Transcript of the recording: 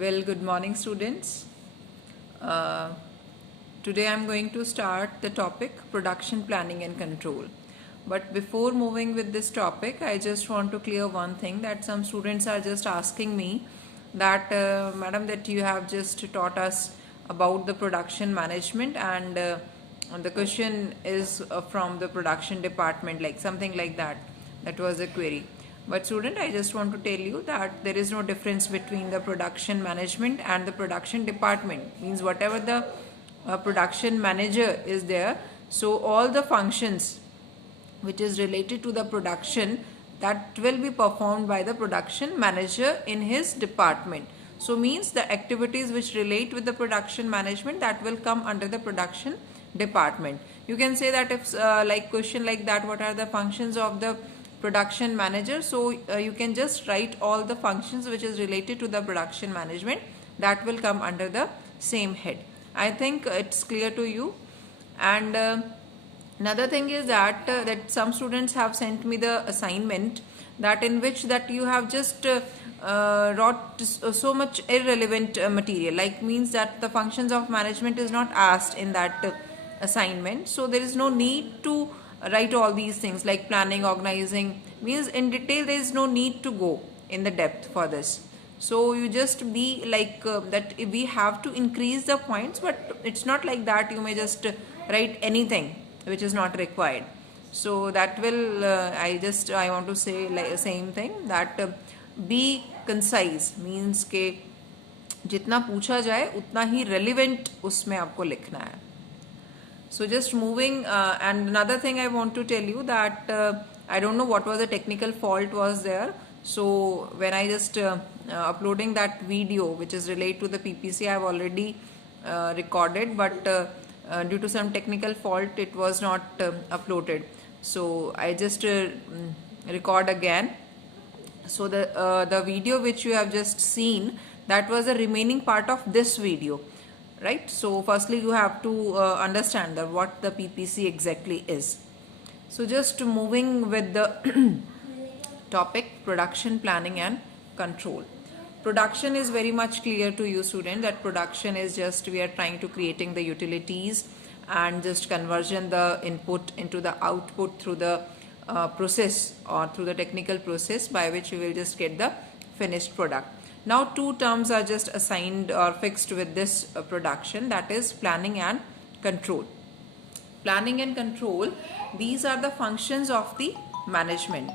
Well, good morning, students. Uh, Today I'm going to start the topic production planning and control. But before moving with this topic, I just want to clear one thing, that some students are just asking me that, Madam, that you have just taught us about the production management, and the question is from the production department, like something like that. That was a query. But student, I just want to tell you that there is no difference between the production management and the production department. Means whatever the production manager is there, so all the functions which is related to the production, that will be performed by the production manager in his department. So means the activities which relate with the production management, that will come under the production department. You can say that if like question like that, what are the functions of the production manager? So you can just write all the functions which is related to the production management, that will come under the same head. I think it's clear to you. And another thing is that some students have sent me the assignment, that in which that you have just wrote so much irrelevant material, like means that the functions of management is not asked in that assignment. So there is no need to write all these things like planning, organizing, means in detail there is no need to go in the depth for this. So you just be like that we have to increase the points, but it's not like that you may just write anything which is not required. So that will I want to say like same thing, that be concise, means के जितना पूछा जाए उतना ही relevant उसमें आपको लिखना है. So just moving, and another thing I want to tell you that I don't know what was the technical fault was there. So when I just uploading that video which is related to the PPC, I have already recorded, but due to some technical fault it was not uploaded. So I just record again. So the video which you have just seen, that was the remaining part of this video. Right. So firstly you have to understand that what the PPC exactly is. So just moving with the topic production planning and control. Production is very much clear to you, student, that production is just we are trying to creating the utilities and just conversion the input into the output through the process or through the technical process by which we will just get the finished product. Now two terms are just assigned or fixed with this production, that is planning and control. Planning and control, these are the functions of the management.